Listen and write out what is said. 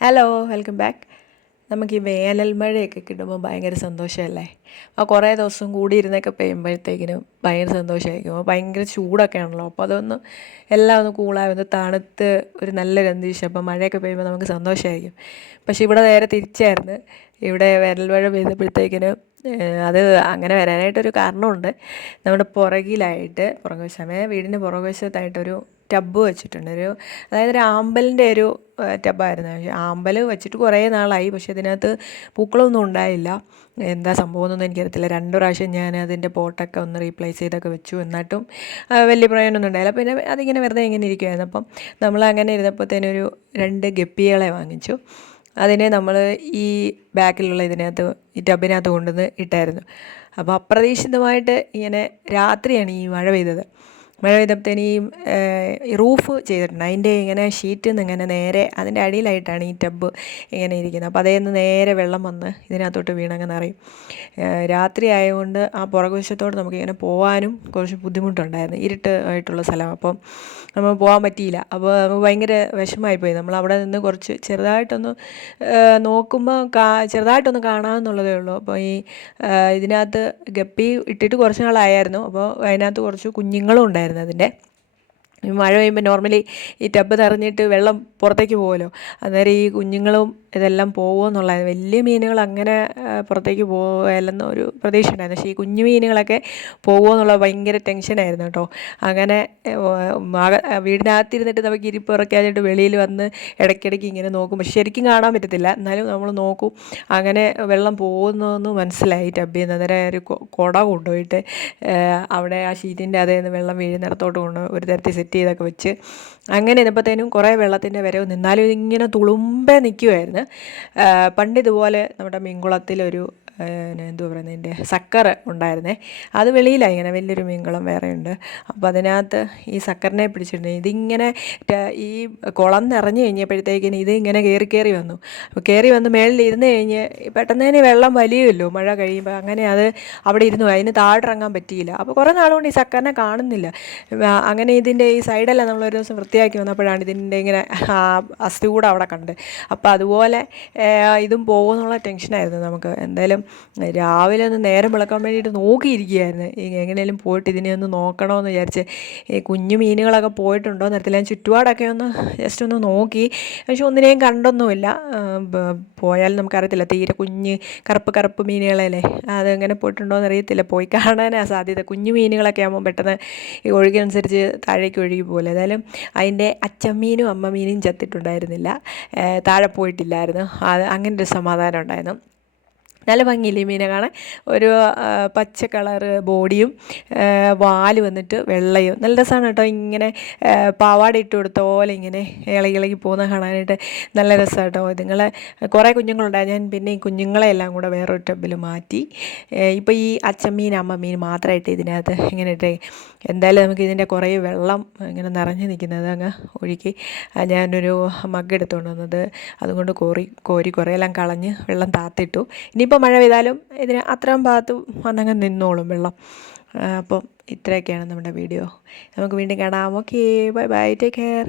Hello, welcome back. നമുക്ക് ഈ വേനൽ മഴയൊക്കെ കിട്ടുമ്പോൾ ഭയങ്കര സന്തോഷമല്ലേ? കുറേ ദിവസം കൂടി ഇരുന്നൊക്കെ പെയ്യുമ്പോഴത്തേക്കിനും ഭയങ്കര സന്തോഷമായിരിക്കും. ഭയങ്കര ചൂടൊക്കെ ആണല്ലോ, അപ്പോൾ എല്ലാം ഒന്ന് കൂളായി ഒന്ന് തണുത്ത് ഒരു നല്ലൊരു അന്തരീക്ഷം. അപ്പോൾ മഴയൊക്കെ പെയ്യുമ്പോൾ നമുക്ക് സന്തോഷമായിരിക്കും. പക്ഷേ ഇവിടെ നേരെ തിരിച്ചായിരുന്നു. ഇവിടെ വേനൽ മഴ പെയ്തപ്പോഴത്തേക്കിനും അത് അങ്ങനെ വരാനായിട്ടൊരു കാരണമുണ്ട്. നമ്മുടെ പുറകുവശമേ വീടിൻ്റെ പുറകുവശത്തായിട്ടൊരു ടബ്ബ് വെച്ചിട്ടുണ്ട്. അതായത് ഒരു ആമ്പലിൻ്റെ ഒരു ടബ്ബായിരുന്നു. പക്ഷേ ആമ്പൽ വെച്ചിട്ട് കുറേ നാളായി, പക്ഷേ ഇതിനകത്ത് പൂക്കളൊന്നും ഉണ്ടായില്ല. എന്താ സംഭവമെന്നൊന്നും എനിക്കറിയത്തില്ല. 2 പ്രാവശ്യം ഞാൻ അതിൻ്റെ പോട്ടൊക്കെ ഒന്ന് റീപ്ലേസ് ചെയ്തൊക്കെ വെച്ചു, എന്നിട്ടും വലിയ പ്രയോജനമൊന്നും ഉണ്ടായില്ല. പിന്നെ അതിങ്ങനെ വെറുതെ ഇങ്ങനെ ഇരിക്കുമായിരുന്നു. അപ്പം നമ്മൾ അങ്ങനെ ഇരുന്നപ്പോഴത്തേനൊരു 2 ഗപ്പികളെ വാങ്ങിച്ചു. അതിനെ നമ്മൾ ഈ ബാക്കിലുള്ള ഈ ടബിനകത്ത് കൊണ്ടുവന്ന് ഇട്ടായിരുന്നു. അപ്പോൾ അപ്രതീക്ഷിതമായിട്ട് ഇങ്ങനെ രാത്രിയാണ് ഈ മഴ പെയ്തപ്പോഴത്തേന് ഈ റൂഫ് ചെയ്തിട്ടുണ്ട്. അതിൻ്റെ ഇങ്ങനെ ഷീറ്റിൽ നിന്ന് ഇങ്ങനെ നേരെ അതിൻ്റെ അടിയിലായിട്ടാണ് ഈ ടബ്ബ് ഇങ്ങനെ ഇരിക്കുന്നത്. അപ്പോൾ അതേന്ന് നേരെ വെള്ളം വന്ന് ഇതിനകത്തോട്ട് വീണങ്ങ് നിറയും. രാത്രി ആയതുകൊണ്ട് ആ പുറകുവശത്തോട്ട് നമുക്കിങ്ങനെ പോകാനും കുറച്ച് ബുദ്ധിമുട്ടുണ്ടായിരുന്നു. ഇരുട്ട് ആയിട്ടുള്ള സ്ഥലം, അപ്പം നമ്മൾ പോകാൻ പറ്റിയില്ല. അപ്പോൾ നമുക്ക് ഭയങ്കര വിഷമമായിപ്പോയി. നമ്മൾ അവിടെ നിന്ന് കുറച്ച് ചെറുതായിട്ടൊന്ന് നോക്കുമ്പോൾ ചെറുതായിട്ടൊന്ന് കാണാമെന്നുള്ളതേ ഉള്ളൂ. അപ്പോൾ ഇതിനകത്ത് ഗപ്പി ഇട്ടിട്ട് കുറച്ച് നാളായിരുന്നു. അപ്പോൾ അതിനകത്ത് കുറച്ച് കുഞ്ഞുങ്ങളും ഉണ്ടായിരുന്നു. അതിൻ്റെ മഴ പെയ്യുമ്പോൾ നോർമലി ഈ ടബ്ബ് നിറഞ്ഞിട്ട് വെള്ളം പുറത്തേക്ക് പോകുമല്ലോ, അന്നേരം ഈ കുഞ്ഞുങ്ങളും ഇതെല്ലാം പോകുമോ എന്നുള്ളത്. വലിയ മീനുകൾ അങ്ങനെ പുറത്തേക്ക് പോകില്ലെന്നൊരു പ്രതീക്ഷ ഉണ്ടായിരുന്നു. പക്ഷേ ഈ കുഞ്ഞു മീനുകളൊക്കെ പോകുമോ എന്നുള്ളത് ഭയങ്കര ടെൻഷനായിരുന്നു കേട്ടോ. അങ്ങനെ വീടിനകത്തിരുന്നിട്ട് നമുക്ക് ഇരിപ്പിറക്കാനായിട്ട് വെളിയിൽ വന്ന് ഇടയ്ക്കിടയ്ക്ക് ഇങ്ങനെ നോക്കും. പക്ഷെ ശരിക്കും കാണാൻ പറ്റത്തില്ല, എന്നാലും നമ്മൾ നോക്കും. അങ്ങനെ വെള്ളം പോകുന്നതെന്ന് മനസ്സിലായി ടബ്ബിൽ നിന്ന്. അന്നേരം ഒരു കുട കൊണ്ടുപോയിട്ട് അവിടെ ആ ഷീറ്റിൻ്റെ അതേ നിന്ന് വെള്ളം വീഴുന്നിടത്തോട്ട് കൊണ്ട് ഒരു തരത്തിൽ സെറ്റ് ചെയ്തൊക്കെ വെച്ച് അങ്ങനെ ഇരുന്നപ്പോഴത്തേനും കുറേ വെള്ളത്തിൻ്റെ വരവ് നിന്നാലും ഇതിങ്ങനെ തുളുമ്പേ നിൽക്കുമായിരുന്നു. പണ്ട് ഇതുപോലെ നമ്മുടെ മീൻകുളത്തിലൊരു എന്തുവാ പറയുന്നത്, ഇതിൻ്റെ സക്കർ ഉണ്ടായിരുന്നേ. അത് വെളിയിലായി, ഇങ്ങനെ വലിയൊരു മീൻകുളം വേറെ ഉണ്ട്. അപ്പോൾ അതിനകത്ത് ഈ സക്കറിനെ പിടിച്ചിട്ടുണ്ട്. ഇതിങ്ങനെ ഈ കുളം നിറഞ്ഞു കഴിഞ്ഞപ്പോഴത്തേക്കിന് ഇതിങ്ങനെ കയറി വന്നു. അപ്പോൾ കയറി വന്ന് മേളിൽ ഇരുന്ന് കഴിഞ്ഞ് പെട്ടെന്ന് തന്നെ വെള്ളം വലിയുമല്ലോ മഴ കഴിയുമ്പോൾ. അങ്ങനെ അത് അവിടെ ഇരുന്നു, അതിന് താഴെയിറങ്ങാൻ പറ്റിയില്ല. അപ്പോൾ കുറേ നാളുകൊണ്ട് ഈ സക്കറിനെ കാണുന്നില്ല. അങ്ങനെ ഇതിൻ്റെ ഈ സൈഡെല്ലാം നമ്മളൊരു ദിവസം വൃത്തിയാക്കി വന്നപ്പോഴാണ് ഇതിൻ്റെ ഇങ്ങനെ അസ്ഥി കൂടെ അവിടെ കണ്ട്. അപ്പോൾ അതുപോലെ ഇതും പോകുമെന്നുള്ള ടെൻഷനായിരുന്നു നമുക്ക്. എന്തായാലും രാവിലെ ഒന്ന് നേരം വിളക്കാൻ വേണ്ടിയിട്ട് നോക്കിയിരിക്കുകയായിരുന്നു. എങ്ങനെയും പോയിട്ട് ഇതിനെ ഒന്ന് നോക്കണമെന്ന് വിചാരിച്ച്. ഈ കുഞ്ഞു മീനുകളൊക്കെ പോയിട്ടുണ്ടോ എന്നറിയത്തില്ല. ഞാൻ ചുറ്റുപാടൊക്കെ ഒന്ന് ജസ്റ്റ് ഒന്ന് നോക്കി, പക്ഷെ ഒന്നിനെയും കണ്ടൊന്നുമില്ല. പോയാലും നമുക്കറിയത്തില്ല, തീരെ കുഞ്ഞ് കറുപ്പ് മീനുകളല്ലേ, അതെങ്ങനെ പോയിട്ടുണ്ടോ എന്നറിയത്തില്ല. പോയി കാണാനാണ് സാധ്യത. കുഞ്ഞു മീനുകളൊക്കെ ആകുമ്പോൾ പെട്ടെന്ന് ഈ ഒഴുകിനനുസരിച്ച് താഴേക്ക് ഒഴുകി പോകില്ല. ഏതായാലും അതിൻ്റെ അച്ചമ്മീനും അമ്മമീനും ചത്തിട്ടുണ്ടായിരുന്നില്ല, താഴെ പോയിട്ടില്ലായിരുന്നു. അങ്ങനെ ഒരു സമാധാനം ഉണ്ടായിരുന്നു. നല്ല ഭംഗിയില്ലേ മീനെ കാണാൻ? ഒരു പച്ച കളറ് ബോഡിയും വാല് വന്നിട്ട് വെള്ളയും, നല്ല രസമാണ് കേട്ടോ. ഇങ്ങനെ പാവാട ഇട്ട് കൊടുത്ത പോലെ ഇങ്ങനെ ഇളകി പോകുന്ന കാണാനായിട്ട് നല്ല രസമാണ് കേട്ടോ. ഇതുങ്ങളെ കുറേ കുഞ്ഞുങ്ങളുണ്ടായി. ഞാൻ പിന്നെ ഈ കുഞ്ഞുങ്ങളെ എല്ലാം കൂടെ വേറൊരു ടബിൽ മാറ്റി. ഇപ്പോൾ ഈ അച്ചമ്മീൻ അമ്മമീൻ മാത്രമായിട്ട് ഇതിനകത്ത് ഇങ്ങനെ ഇട്ടേ. എന്തായാലും നമുക്ക് ഇതിൻ്റെ കുറേ വെള്ളം ഇങ്ങനെ നിറഞ്ഞു നിൽക്കുന്നത് അങ്ങ് ഒഴുക്കി ഞാനൊരു മഗ് എടുത്തുകൊണ്ട് വന്നത് അതുകൊണ്ട് കോരി കുറേയെല്ലാം കളഞ്ഞ് വെള്ളം താത്തിട്ടു. ഇനിയിപ്പോൾ മഴ പെയ്താലും ഇതിന് അത്രയും ഭാഗത്ത് വന്നങ്ങ് നിന്നോളും വെള്ളം. അപ്പം ഇത്രയൊക്കെയാണ് നമ്മുടെ വീഡിയോ. നമുക്ക് വീണ്ടും കാണാം. Okay, bye bye, take care.